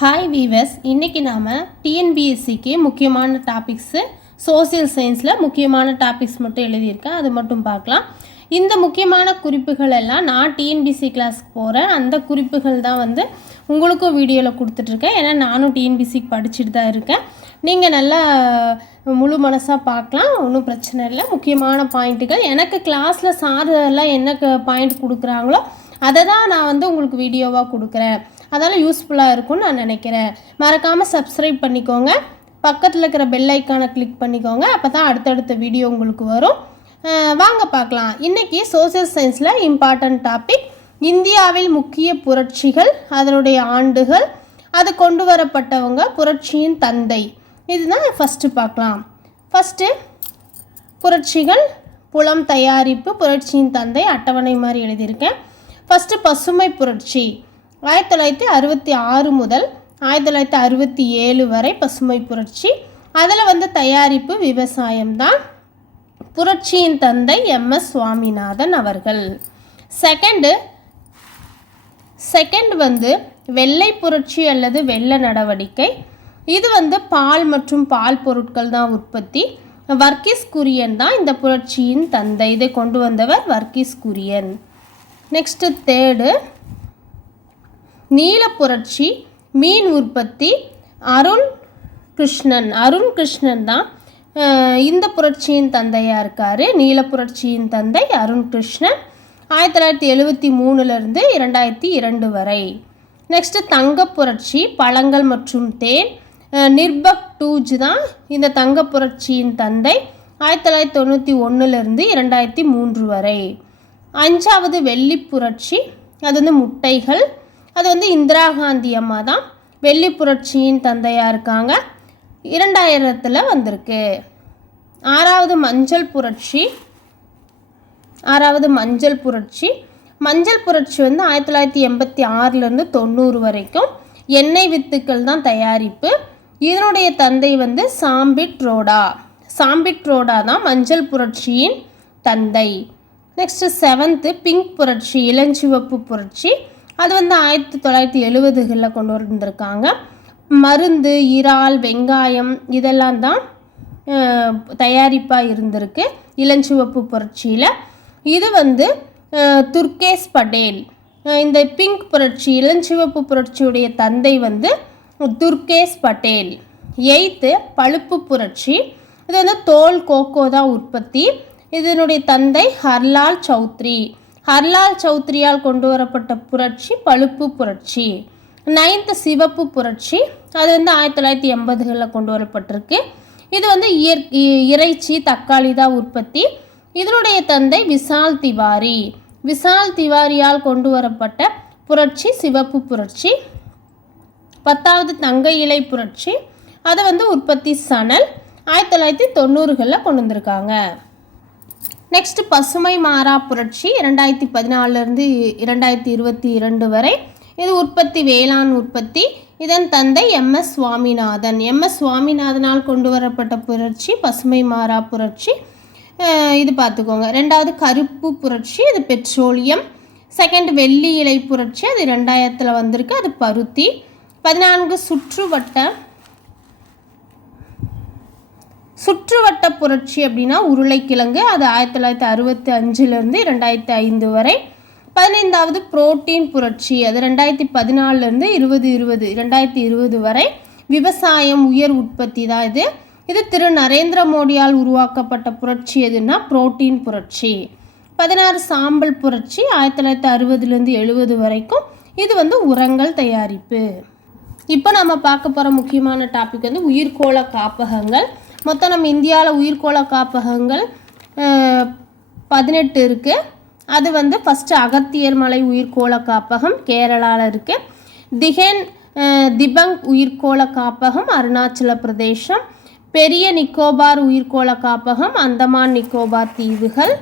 Hi viewers, இன்றைக்கி நாம் டிஎன்பிஎஸ்சிக்கு முக்கியமான டாபிக்ஸு சோசியல் சயின்ஸில் முக்கியமான டாபிக்ஸ் மட்டும் எழுதியிருக்கேன். அது மட்டும் பார்க்கலாம். இந்த முக்கியமான குறிப்புகள் எல்லாம் நான் டிஎன்பிஎஸ்சி கிளாஸ்க்கு போகிறேன். அந்த குறிப்புகள் தான் உங்களுக்கும் வீடியோவில் கொடுத்துட்ருக்கேன். ஏன்னா நானும் டிஎன்பிஎஸ்சிக்கு படிச்சுட்டு தான் இருக்கேன். நீங்கள் நல்லா முழு மனசாக பார்க்கலாம், ஒன்றும் பிரச்சனை இல்லை. முக்கியமான பாயிண்ட்டுகள் எனக்கு கிளாஸில் சார் எல்லாம் என்ன பாயிண்ட் கொடுக்குறாங்களோ அதை தான் நான் உங்களுக்கு வீடியோவாக கொடுக்குறேன். அதனால் யூஸ்ஃபுல்லாக இருக்கும்னு நான் நினைக்கிறேன். மறக்காமல் சப்ஸ்கிரைப் பண்ணிக்கோங்க, பக்கத்தில் இருக்கிற பெல் ஐக்கானை கிளிக் பண்ணிக்கோங்க. அப்போ தான் அடுத்தடுத்த வீடியோ உங்களுக்கு வரும். வாங்க பார்க்கலாம். இன்றைக்கி சோசியல் சயின்ஸில் இம்பார்ட்டன்ட் டாபிக் இந்தியாவில் முக்கிய புரட்சிகள், அதனுடைய ஆண்டுகள், அது கொண்டு வரப்பட்டவங்க, புரட்சியின் தந்தை. இதுதான் ஃபஸ்ட்டு பார்க்கலாம். ஃபஸ்ட்டு புரட்சிகள், புலம் தயாரிப்பு, புரட்சியின் தந்தை அட்டவணை மாதிரி எழுதியிருக்கேன். ஃபஸ்ட்டு பசுமை புரட்சி 1966 முதல் 1967 வரை பசுமை புரட்சி. அதில் தயாரிப்பு விவசாயம்தான். புரட்சியின் தந்தை MS சுவாமிநாதன் அவர்கள். செகண்ட் வெள்ளை புரட்சி அல்லது வெள்ள நடவடிக்கை. இது பால் மற்றும் பால் பொருட்கள் தான் உற்பத்தி. வர்கீஸ் குரியன் தான் இந்த புரட்சியின் தந்தை. இதை கொண்டு வந்தவர் வர்கீஸ் குரியன். நெக்ஸ்ட்டு தேர்டு நீல புரட்சி, மீன் உற்பத்தி. அருண் கிருஷ்ணன் தான் இந்த புரட்சியின் தந்தையாக இருக்கார். நீல புரட்சியின் தந்தை அருண் கிருஷ்ணன். 1973 2002 வரை. நெக்ஸ்ட்டு தங்க புரட்சி, பழங்கள் மற்றும் தேன். நிர்பக் டூஜ் தான் இந்த தங்க புரட்சியின் தந்தை. 1991 2003 வரை. 5வது வெள்ளி புரட்சி, அது முட்டைகள். அது இந்திரா காந்தி அம்மா தான் வெள்ளி புரட்சியின் தந்தையாக இருக்காங்க. 2000 வந்திருக்கு. 6வது மஞ்சள் புரட்சி. மஞ்சள் புரட்சி 1986 90 வரைக்கும் எண்ணெய் வித்துக்கள் தான் தயாரிப்பு. இதனுடைய தந்தை சாம்பிட் ரோடா தான் மஞ்சள் புரட்சியின் தந்தை. நெக்ஸ்ட்டு 7th பிங்க் புரட்சி, இளஞ்சிவப்பு புரட்சி. அது 1970 கொண்டு வந்திருக்காங்க. மருந்து, இறால், வெங்காயம் இதெல்லாம் தான் தயாரிப்பாக இருந்திருக்கு இளஞ்சிவப்பு புரட்சியில். இது துர்கேஷ் பட்டேல். இந்த பிங்க் புரட்சி, இளஞ்சிவப்பு புரட்சியுடைய தந்தை துர்கேஷ் பட்டேல். 8th பழுப்பு புரட்சி. இது தோல் கோகோ தான் உற்பத்தி. இதனுடைய தந்தை ஹர்லால் சௌத்ரியால் கொண்டு வரப்பட்ட புரட்சி பழுப்பு புரட்சி. 9th சிவப்பு புரட்சி. அது 1980 கொண்டு வரப்பட்டிருக்கு. இது இறைச்சி, தக்காளி தான் உற்பத்தி. இதனுடைய தந்தை விசால் திவாரியால் கொண்டு வரப்பட்ட புரட்சி சிவப்பு புரட்சி. 10வது தங்க இலை புரட்சி. அது உற்பத்தி சணல். 1990 கொண்டு வந்திருக்காங்க. நெக்ஸ்ட் பசுமை மாறா புரட்சி 2014 2022 வரை. இது உற்பத்தி வேளாண் உற்பத்தி. இதன் தந்தை MS சுவாமிநாதனால் கொண்டு வரப்பட்ட புரட்சி பசுமை மாறா புரட்சி. இது பார்த்துக்கோங்க. 2வது கருப்பு புரட்சி, இது பெட்ரோலியம். 2nd வெள்ளி இலை புரட்சி, அது 2000 வந்திருக்கு, அது பருத்தி. 14 சுற்றுவட்ட புரட்சி அப்படின்னா உருளைக்கிழங்கு. அது 1965 2005 வரை. 15வது புரோட்டீன் புரட்சி, அது 2014 2020 வரை. விவசாயம், உயர் உற்பத்தி தான் இது திரு நரேந்திர மோடியால் உருவாக்கப்பட்ட புரட்சி. எதுனா புரோட்டீன் புரட்சி. 16 சாம்பல் புரட்சி 1960 70 வரைக்கும். இது உரங்கள் தயாரிப்பு. இப்போ நம்ம பார்க்க போகிற முக்கியமான டாபிக் உயிர்கோள காப்பகங்கள். மொத்தம் நம்ம இந்தியாவில் உயிர்கோள காப்பகங்கள் 18 இருக்குது. அது ஃபஸ்ட்டு அகத்தியர் மலை உயிர்கோள காப்பகம் கேரளாவில் இருக்குது. திபங் உயிர்கோள காப்பகம் அருணாச்சல பிரதேசம். பெரிய நிக்கோபார் உயிர்கோள காப்பகம் அந்தமான் நிக்கோபார் தீவுகள்.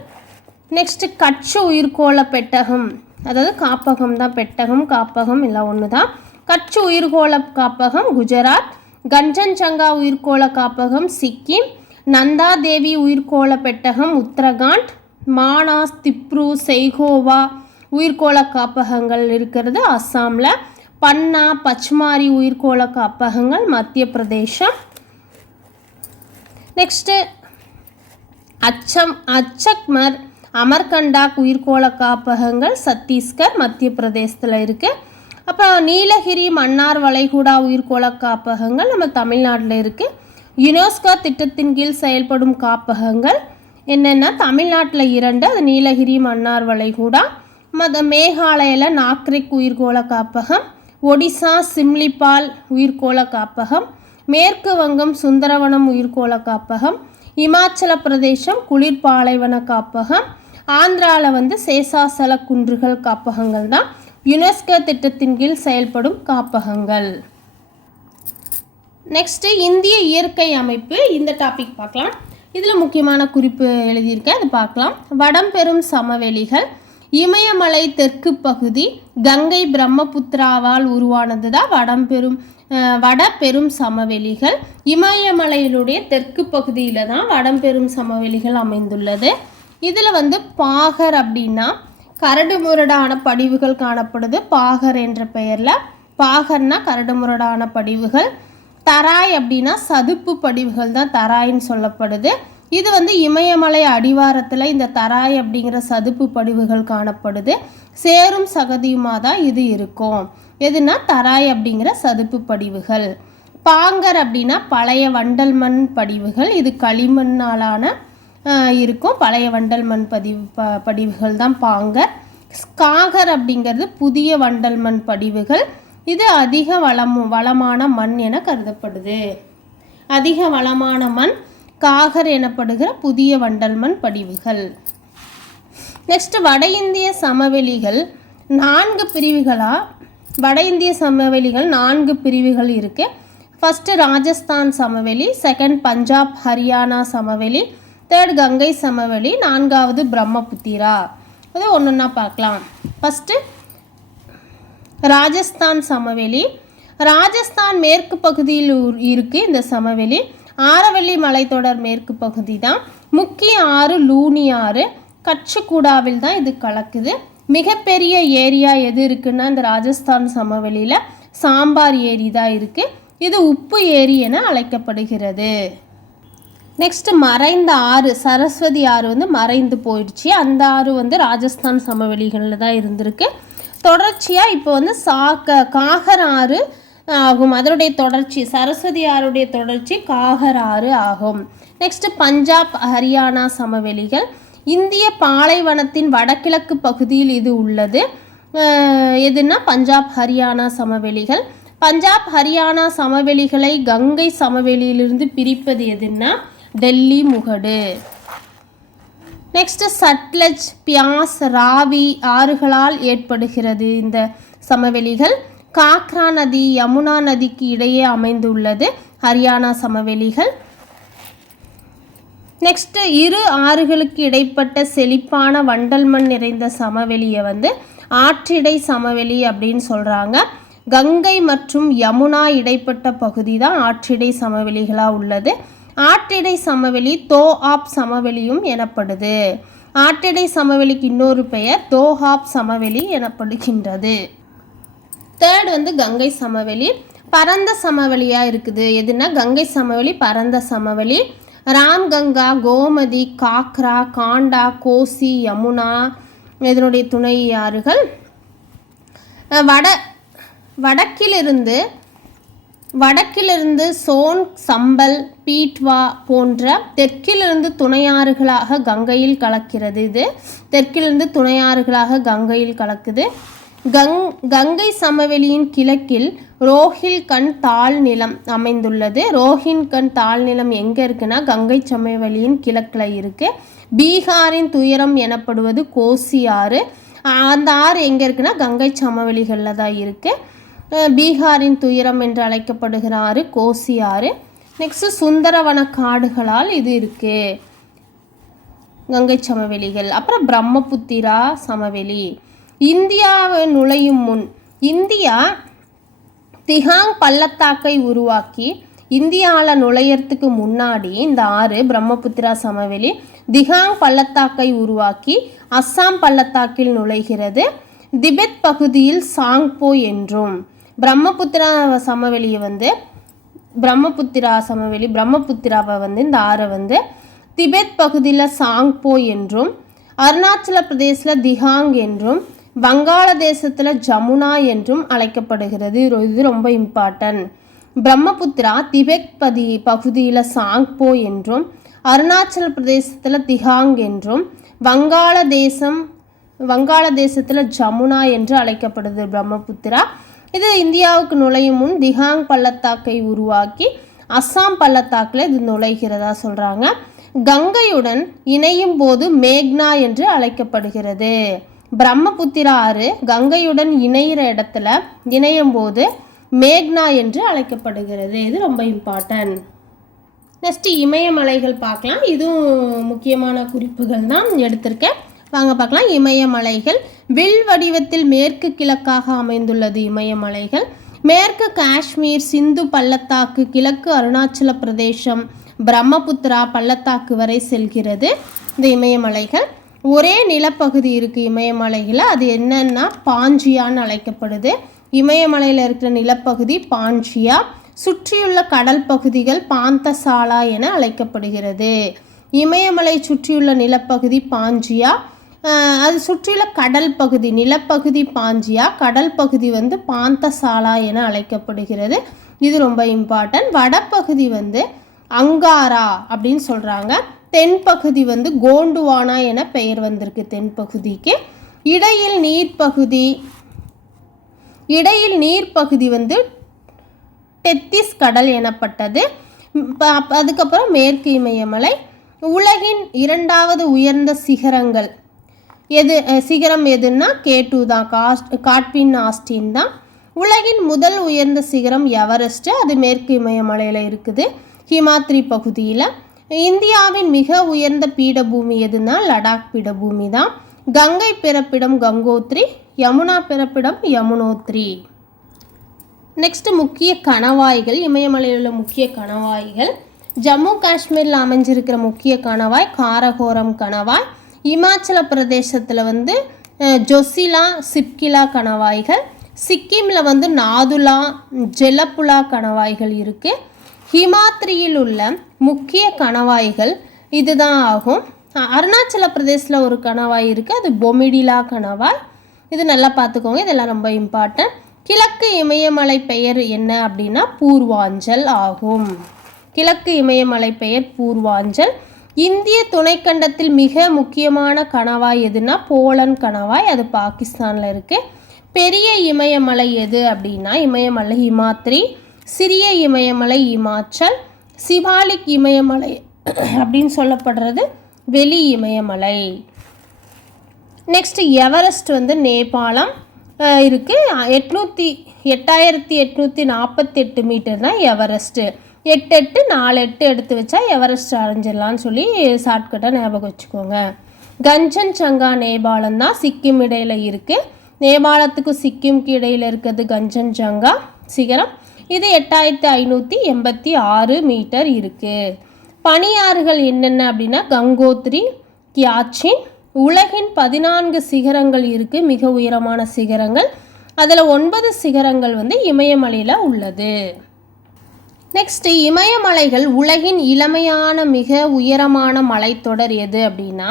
நெக்ஸ்ட்டு கட்சு உயிர்கோள பெட்டகம், அதாவது காப்பகம் தான், பெட்டகம் காப்பகம் எல்லாம் ஒன்று தான். கட்சு உயிர்கோள காப்பகம் குஜராத். கஞ்சன்ஜங்கா உயிர்கோள காப்பகம் சிக்கிம். நந்தா தேவி உயிர்கோள பெட்டகம் உத்தரகாண்ட். மானாஸ், திப்ரு, செய்கோவா உயிர்கோள காப்பகங்கள் இருக்கிறது அஸ்ஸாமில். பன்னா, பச்மாரி உயிர்கோள காப்பகங்கள் மத்திய பிரதேசம். நெக்ஸ்ட்டு அச்சக்மர், அமர்கண்டாக் உயிர்கோள காப்பகங்கள் சத்தீஸ்கர் மத்திய பிரதேசத்தில் இருக்குது. அப்புறம் நீலகிரி மன்னார் வளைகுடா உயிர்கோள காப்பகங்கள் நம்ம தமிழ்நாட்டில் இருக்குது. யுனெஸ்கோ திட்டத்தின் கீழ் செயல்படும் காப்பகங்கள் என்னென்னா தமிழ்நாட்டில் 2, அது நீலகிரி மன்னார் வளைகுடா. மேகாலயில் நாக்ரிக் உயிர்கோள காப்பகம், ஒடிசா சிம்லிபால் உயிர்கோள காப்பகம், மேற்கு வங்கம் சுந்தரவனம் உயிர்கோள காப்பகம், இமாச்சல பிரதேசம் குளிர்பாலைவன காப்பகம், ஆந்திராவில் சேஷாசல குன்றுகள் காப்பகங்கள் தான் யுனெஸ்கோ திட்டத்தின் கீழ் செயல்படும் காப்பகங்கள். நெக்ஸ்ட்டு இந்திய இயற்கை அமைப்பு, இந்த டாபிக் பார்க்கலாம். இதில் முக்கியமான குறிப்பு எழுதியிருக்கேன், அது பார்க்கலாம். வடம்பெரும் சமவெளிகள், இமயமலை தெற்கு பகுதி கங்கை பிரம்மபுத்திராவால் உருவானது தான் வடபெரும் சமவெளிகள். இமயமலையினுடைய தெற்கு பகுதியில் தான் வடபெரும் சமவெளிகள் அமைந்துள்ளது. இதில் பாகர் அப்படின்னா கரடுமுரடான படிவுகள் காணப்படுது. பாகர் என்ற பெயரில், பாகர்னா கரடுமுரடான படிவுகள். தராய் அப்படின்னா சதுப்பு படிவுகள் தான் தராயின்னு சொல்லப்படுது. இது இமயமலை அடிவாரத்தில் இந்த தராய் அப்படிங்கிற சதுப்பு படிவுகள் காணப்படுது. சேரும் சகதியுமாக தான் இது இருக்கும். எதுனா தராய் அப்படிங்கிற சதுப்பு படிவுகள். பாங்கர் அப்படின்னா பழைய வண்டல் மண் படிவுகள். இது களிமண்ணாலான இருக்கும் பழைய வண்டல் மண் படிவுகள் தான் பாங்கர். காகர் அப்படிங்கிறது புதிய வண்டல் மண் படிவுகள். இது அதிக வளமான மண் என கருதப்படுது. அதிக வளமான மண் காகர் எனப்படுகிற புதிய வண்டல் மண் படிவுகள். நெக்ஸ்ட் வட இந்திய சமவெளிகள் 4 பிரிவுகளாக வட இந்திய சமவெளிகள் 4 பிரிவுகள் இருக்குது. ஃபஸ்ட்டு ராஜஸ்தான் சமவெளி, செகண்ட் பஞ்சாப் ஹரியானா சமவெளி, தேர்ட் கங்கை சமவெளி, 4வது பிரம்மபுத்திரா. அது ஒன்றா பார்க்கலாம். ஃபஸ்ட்டு ராஜஸ்தான் சமவெளி. ராஜஸ்தான் மேற்கு பகுதியில் இருக்குது இந்த சமவெளி. ஆரவல்லி மலைத்தொடர் மேற்கு பகுதி தான். முக்கிய ஆறு லூனி ஆறு கச்சுக்கூடாவில் தான் இது கலக்குது. மிகப்பெரிய ஏரியா எது இருக்குன்னா இந்த ராஜஸ்தான் சமவெளியில் சாம்பார் ஏரி தான் இருக்குது. இது உப்பு ஏரி என அழைக்கப்படுகிறது. நெக்ஸ்ட் மறைந்த ஆறு சரஸ்வதி ஆறு மறைந்து போயிடுச்சு. அந்த ஆறு ராஜஸ்தான் சமவெளிகளில் தான் இருந்திருக்கு. தொடர்ச்சியாக இப்போ காகர் ஆறு ஆகும். அதனுடைய தொடர்ச்சி சரஸ்வதி ஆறுடைய தொடர்ச்சி காகர் ஆறு ஆகும். நெக்ஸ்ட் பஞ்சாப் ஹரியானா சமவெளிகள். இந்திய பாலைவனத்தின் வடகிழக்கு பகுதியில் இது உள்ளது. எதுனா பஞ்சாப் ஹரியானா சமவெளிகள். பஞ்சாப் ஹரியானா சமவெளிகளை கங்கை சமவெளியிலிருந்து பிரிப்பது எதுன்னா டெல்லி முகடு. நெக்ஸ்ட் சட்லஜ், பியாஸ், ராவி ஆறுகளால் ஏற்படுகிறது இந்த சமவெளிகள். காக்ரா நதி யமுனா நதிக்கு இடையே அமைந்துள்ளது ஹரியானா சமவெளிகள். நெக்ஸ்ட் இரு ஆறுகளுக்கு இடைப்பட்ட செழிப்பான வண்டல் மண் நிறைந்த சமவெளியை ஆற்றிடை சமவெளி அப்படின்னு சொல்கிறாங்க. கங்கை மற்றும் யமுனா இடைப்பட்ட பகுதி தான் ஆற்றிடை சமவெளிகளாக உள்ளது. ஆற்றிடை சமவெளி தோஆப் சமவெளியும் எனப்படுது. ஆற்றிடை சமவெளிக்கு இன்னொரு பெயர் தோஹாப் சமவெளி எனப்படுகின்றது. தேர்ட் கங்கை சமவெளி. பரந்த சமவெளியாக இருக்குது. எதுனா கங்கை சமவெளி பரந்த சமவெளி. ராம்கங்கா, கோமதி, காக்ரா, காண்டா, கோசி, யமுனா இதனுடைய துணை ஆறுகள். வடக்கிலிருந்து சோன், சம்பல், பீட்வா போன்ற தெற்கிலிருந்து துணையாறுகளாக கங்கையில் கலக்கிறது. இது தெற்கிலிருந்து துணையாறுகளாக கங்கையில் கலக்குது. கங்கை சமவெளியின் கிழக்கில் ரோஹில்கண்ட் தாழ்நிலம் அமைந்துள்ளது. ரோஹில்கண்ட் தாழ்நிலம் எங்கே இருக்குன்னா கங்கை சமவெளியின் கிழக்கில் இருக்குது. பீகாரின் துயரம் எனப்படுவது கோசி ஆறு. அந்த ஆறு எங்கே இருக்குன்னா கங்கை சமவெளிகளில் தான் இருக்குது. பீகாரின் துயரம் என்று அழைக்கப்படுகிற ஆறு கோசி ஆறு. நெக்ஸ்ட் சுந்தரவன காடுகளால் இது இருக்குது கங்கை சமவெளிகள். அப்புறம் பிரம்மபுத்திரா சமவெளி. இந்தியாவை நுழையும் முன் இந்தியா திகாங் பள்ளத்தாக்கை உருவாக்கி இந்தியாவில் நுழையறதுக்கு முன்னாடி இந்த ஆறு பிரம்மபுத்திரா சமவெளி திகாங் பள்ளத்தாக்கை உருவாக்கி அஸ்ஸாம் பள்ளத்தாக்கில் நுழைகிறது. திபெத் பகுதியில் சாங்போ என்றும் பிரம்மபுத்திரா சமவெளியை வந்து பிரம்மபுத்திராவை வந்து இந்த ஆறை வந்து திபெத் பகுதியில் சாங்போ என்றும், அருணாச்சல பிரதேசில் திஹாங் என்றும், வங்காளதேசத்தில் ஜமுனா என்றும் அழைக்கப்படுகிறது. இது ரொம்ப இம்பார்ட்டன்ட். பிரம்மபுத்திரா திபெத் பகுதியில் சாங்போ என்றும், அருணாச்சல பிரதேசத்தில் திஹாங் என்றும், வங்காளதேசத்தில் ஜமுனா என்று அழைக்கப்படுது பிரம்மபுத்திரா. இது இந்தியாவுக்கு நுழையும் முன் திஹாங் பள்ளத்தாக்கை உருவாக்கி அஸ்ஸாம் பள்ளத்தாக்கில் இது நுழைகிறதா சொல்கிறாங்க. கங்கையுடன் இணையும் போது மேக்னா என்று அழைக்கப்படுகிறது. பிரம்மபுத்திரா ஆறு கங்கையுடன் இணையும் போது மேக்னா என்று அழைக்கப்படுகிறது. இது ரொம்ப இம்பார்ட்டன்ட். நெக்ஸ்ட் இமயமலைகள் பார்க்கலாம். இதுவும் முக்கியமான குறிப்புகள் தான் எடுத்திருக்கேன். வாங்க பார்க்கலாம். இமயமலைகள் வில் வடிவத்தில் மேற்கு கிழக்காக அமைந்துள்ளது. இமயமலைகள் மேற்கு காஷ்மீர், சிந்து பள்ளத்தாக்கு, கிழக்கு அருணாச்சல பிரதேசம், பிரம்மபுத்திரா பள்ளத்தாக்கு வரை செல்கிறது. இந்த இமயமலைகள் ஒரே நிலப்பகுதி இருக்குது இமயமலையில். அது என்னன்னா பாஞ்சியான்னு அழைக்கப்படுது. இமயமலையில் இருக்கிற நிலப்பகுதி பாஞ்சியா. சுற்றியுள்ள கடல் பகுதிகள் பாந்தசாலா என அழைக்கப்படுகிறது. இமயமலை சுற்றியுள்ள நிலப்பகுதி பாஞ்சியா, அது சுற்றியுள்ள கடல் பகுதி நிலப்பகுதி பாஞ்சியா, கடல் பகுதி வந்து பாந்தசாலா என அழைக்கப்படுகிறது. இது ரொம்ப இம்பார்ட்டன்ட். வடப்பகுதி வந்து அங்காரா அப்படின்னு சொல்கிறாங்க. தென்பகுதி வந்து கோண்டுவானா என பெயர் வந்திருக்கு தென்பகுதிக்கு. இடையில் நீர்ப்பகுதி வந்து டெத்திஸ் கடல் எனப்பட்டது. அதுக்கப்புறம் மேற்கு இமயமலை. உலகின் இரண்டாவது உயர்ந்த சிகரம் எதுன்னா K2 தான், காட்வின் ஆஸ்டின் தான். உலகின் முதல் உயர்ந்த சிகரம் எவரெஸ்ட், அது மேற்கு இமயமலையில் இருக்குது, ஹிமாத்ரி பகுதியில். இந்தியாவின் மிக உயர்ந்த பீடபூமி எதுனா லடாக் பீடபூமி தான். கங்கை பிறப்பிடம் கங்கோத்ரி, யமுனா பிறப்பிடம் யமுனோத்ரி. நெக்ஸ்ட் முக்கிய கணவாய்கள். இமயமலையில் உள்ள முக்கிய கணவாய்கள். ஜம்மு காஷ்மீரில் அமைஞ்சிருக்கிற முக்கிய கணவாய் காரகோரம் கணவாய். இமாச்சல பிரதேசத்தில் வந்து ஜொசிலா, சிப்கிலா கணவாய்கள். சிக்கிமில் வந்து நாதுலா, ஜெலப்புலா கணவாய்கள் இருக்குது. ஹிமாத்ரியில் உள்ள முக்கிய கணவாய்கள் இதுதான் ஆகும். அருணாச்சல பிரதேசில் ஒரு கணவாய் இருக்குது, அது பொமிடிலா கணவாய். இது நல்லா பார்த்துக்கோங்க, இதெல்லாம் ரொம்ப இம்பார்ட்டன்ட். கிழக்கு இமயமலை பெயர் என்ன அப்படின்னா பூர்வாஞ்சல் ஆகும். கிழக்கு இமயமலை பெயர் பூர்வாஞ்சல். இந்திய துணைக்கண்டத்தில் மிக முக்கியமான கணவாய் எதுனா போலன் கணவாய், அது பாகிஸ்தானில் இருக்குது. பெரிய இமயமலை எது அப்படின்னா இமயமலை ஹிமாத்ரி. சிறிய இமயமலை இமாச்சல். சிவாலிக் இமயமலை அப்படின்னு சொல்லப்படுறது வெளி இமயமலை. நெக்ஸ்ட் எவரெஸ்ட் வந்து நேபாளம் இருக்குது. 8848 மீட்டர் தான் எவரெஸ்ட்டு. 8848 எடுத்து வச்சா எவரெஸ்ட் அடைஞ்சிடலான்னு சொல்லி ஷார்ட்கட்டாக ஞாபகம் வச்சுக்கோங்க. கஞ்சன்சங்கா நேபாளம் தான், சிக்கிம் இடையில் இருக்குது. நேபாளத்துக்கும் சிக்கிம்க்கு இடையில் இருக்கிறது கஞ்சன்சங்கா சிகரம். இது 8586 மீட்டர் இருக்குது. பனியாறுகள் என்னென்ன அப்படின்னா கங்கோத்ரி, கியாச்சின். உலகின் 14 சிகரங்கள் இருக்குது, மிக உயரமான சிகரங்கள். அதில் 9 சிகரங்கள் வந்து இமயமலையில் உள்ளது. நெக்ஸ்ட் இமயமலைகள் உலகின் இளமையான மிக உயரமான மலைத்தொடர் எது அப்படின்னா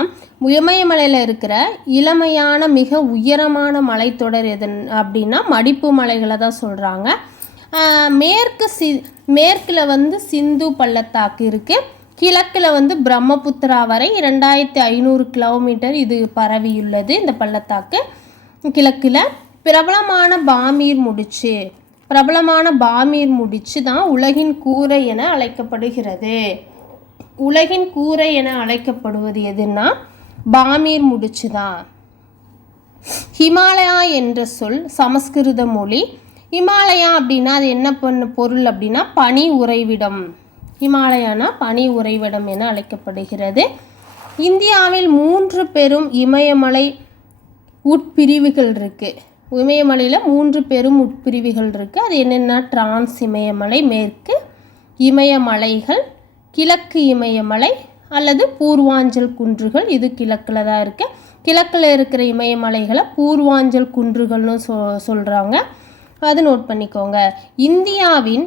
இமயமலையில் இருக்கிற இளமையான மிக உயரமான மலைத்தொடர் எது அப்படின்னா மடிப்பு மலைகளை தான் சொல்கிறாங்க. மேற்கில் வந்து சிந்து பள்ளத்தாக்கு இருக்குது. கிழக்கில் வந்து பிரம்மபுத்திரா வரை 2500 கிலோமீட்டர் இது பரவியுள்ளது இந்த பள்ளத்தாக்கு. கிழக்கில் பிரபலமான பாமீர் முடிச்சு தான் உலகின் கூரை என அழைக்கப்படுகிறது. உலகின் கூரை என அழைக்கப்படுவது எதுன்னா பாமீர் முடிச்சு தான். ஹிமாலயா என்ற சொல் சமஸ்கிருத மொழி. ஹிமாலயா அப்படின்னா அது என்ன பொருள் அப்படின்னா பனி உறைவிடம். ஹிமாலயானா பனி உறைவிடம் என அழைக்கப்படுகிறது. இந்தியாவில் 3 பெரும் இமயமலை உட்பிரிவுகள் இருக்குது. இமயமலையில் 3 பெரும் உட்பிரிவுகள் இருக்குது. அது என்னென்னா டிரான்ஸ் இமயமலை, மேற்கு இமயமலைகள், கிழக்கு இமயமலை அல்லது பூர்வாஞ்சல் குன்றுகள். இது கிழக்கில் தான் இருக்குது. கிழக்கில் இருக்கிற இமயமலைகளை பூர்வாஞ்சல் குன்றுகள்னு சொல்கிறாங்க. அது நோட் பண்ணிக்கோங்க. இந்தியாவின்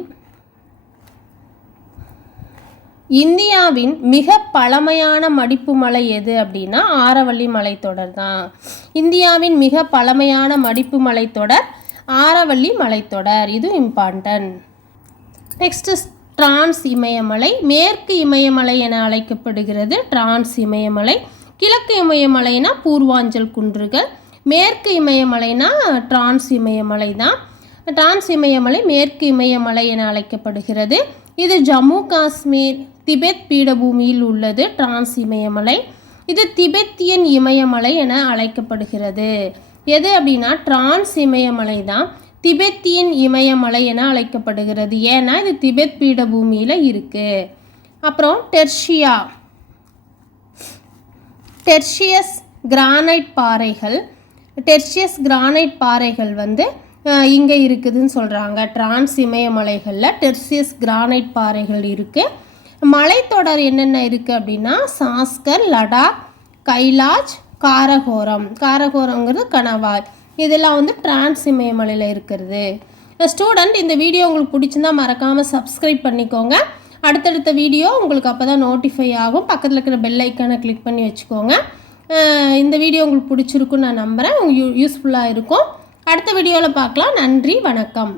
மிக பழமையான மடிப்பு மலை எது அப்படின்னா ஆரவல்லி மலைத்தொடர் தான். இந்தியாவின் மிக பழமையான மடிப்பு மலைத்தொடர் ஆரவல்லி மலைத்தொடர். இது இம்பார்ட்டன்ட். நெக்ஸ்ட் டிரான்ஸ் இமயமலை. மேற்கு இமயமலை என அழைக்கப்படுகிறது டிரான்ஸ் இமயமலை. கிழக்கு இமயமலைனா பூர்வாஞ்சல் குன்றுகள். மேற்கு இமயமலைனா டிரான்ஸ் இமயமலை தான். டிரான்ஸ் இமயமலை மேற்கு இமயமலை என அழைக்கப்படுகிறது. இது ஜம்மு காஷ்மீர் திபெத் பீடபூமியில் உள்ளது. டிரான்ஸ் இமயமலை இது திபெத்தியன் இமயமலை என அழைக்கப்படுகிறது. எது அப்படின்னா டிரான்ஸ் இமயமலை தான் திபெத்தியன் இமயமலை என அழைக்கப்படுகிறது. ஏன்னா இது திபெத் பீடபூமியில் இருக்குது. அப்புறம் டெர்ஷியஸ் கிரானைட் பாறைகள். டெர்ஷியஸ் கிரானைட் பாறைகள் வந்து இங்கே இருக்குதுன்னு சொல்கிறாங்க. டிரான்ஸ் இமயமலைகளில் டெர்ஷியஸ் கிரானைட் பாறைகள் இருக்குது. மலைத்தொடர் என்னென்ன இருக்குது அப்படின்னா சாஸ்கர், லடாக், கைலாஷ், காரகோரம்ங்கிறது கணவாய். இதெல்லாம் வந்து டிரான்ஸ் இமயமலையில் இருக்கிறது. ஸ்டூடெண்ட், இந்த வீடியோ உங்களுக்கு பிடிச்சிருந்தா மறக்காமல் சப்ஸ்கிரைப் பண்ணிக்கோங்க. அடுத்தடுத்த வீடியோ உங்களுக்கு அப்போ தான் நோட்டிஃபை ஆகும். பக்கத்தில் இருக்கிற பெல் ஐக்கானை கிளிக் பண்ணி வச்சுக்கோங்க. இந்த வீடியோ உங்களுக்கு பிடிச்சிருக்குன்னு நான் நம்புகிறேன். உங்களுக்கு யூஸ்ஃபுல்லாக இருக்கும். அடுத்த வீடியோவில் பார்க்கலாம். நன்றி, வணக்கம்.